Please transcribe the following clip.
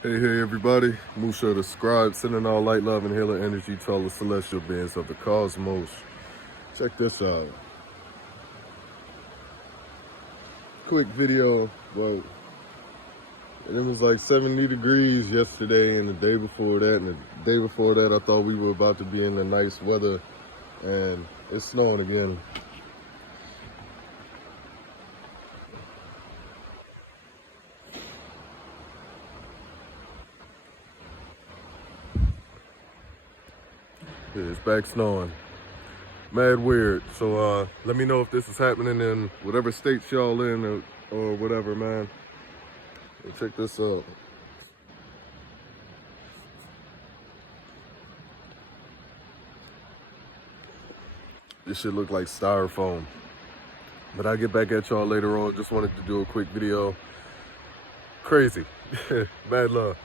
Hey everybody, Musha the Scribe, sending all light, love, and healing energy to all the celestial beings of the cosmos. Check this out. Quick video. Well, it was like 70 degrees yesterday and the day before that, and the day before that I thought we were about to be in the nice weather, and it's snowing again. Yeah, it's back snowing. Mad weird. So let me know if this is happening in whatever states y'all in or whatever, man. And check this out. This shit look like styrofoam. But I'll get back at y'all later on. Just wanted to do a quick video. Crazy. Bad love.